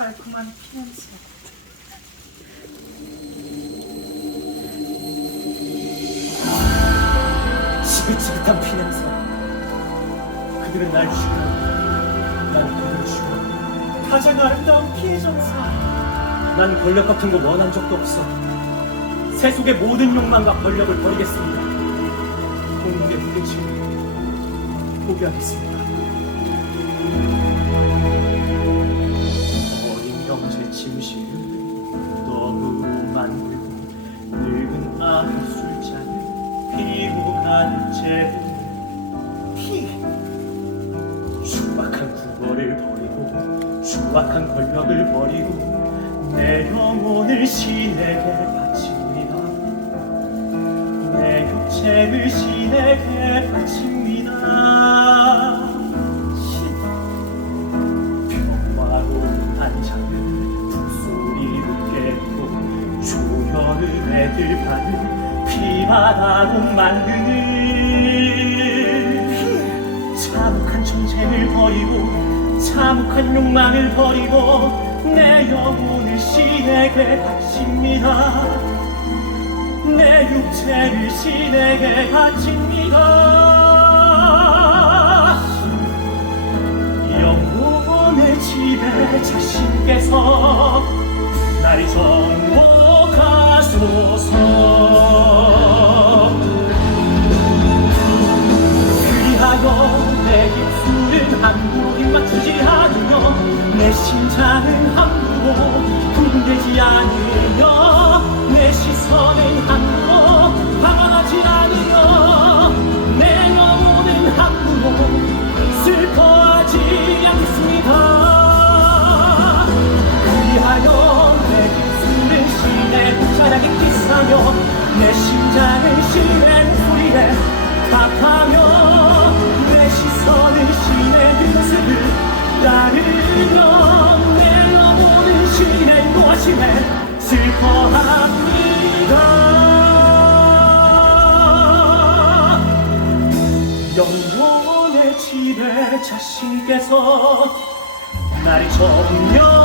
달콤한 피냄새. 지긋지긋한 피냄새. 그들은 날 죽여. 난 그들을 죽여. 가장 아름다운 피해 전사. 난 권력 같은 거 원한 적도 없어. 세속의 모든 욕망과 권력을 버리겠습니다. 공국의 부대치고 포기하겠습니다. 채로 피 추악한 국어를 버리고 추악한 권력을 버리고 내 영혼을 신에게 바칩니다. 내 육체를 신에게 바칩니다. 신 평화로운 한장을 북소리로 깨고 조혈을 애들파는 피바다로 만드는 참혹한 전쟁을 버리고 참혹한 욕망을 버리고 내 영혼을 신에게 바칩니다. 내 육체를 신에게 바칩니다. 영혼의 집에 자신께서 나를 정복하소서 내 입술은 함부로 입맞추지 않으며 내 심장은 함부로 붕대지 않으며 내 시선은 함부로 방황하지 않으며 내 영혼은 함부로 슬퍼하지 않겠습니다. 그리하여 내 입술은 신의 목자락에 기싸며 내 심장은 신의 목소리에 답하며 노하심에 슬퍼합니다. 영혼의 집에 자신께서 나를 정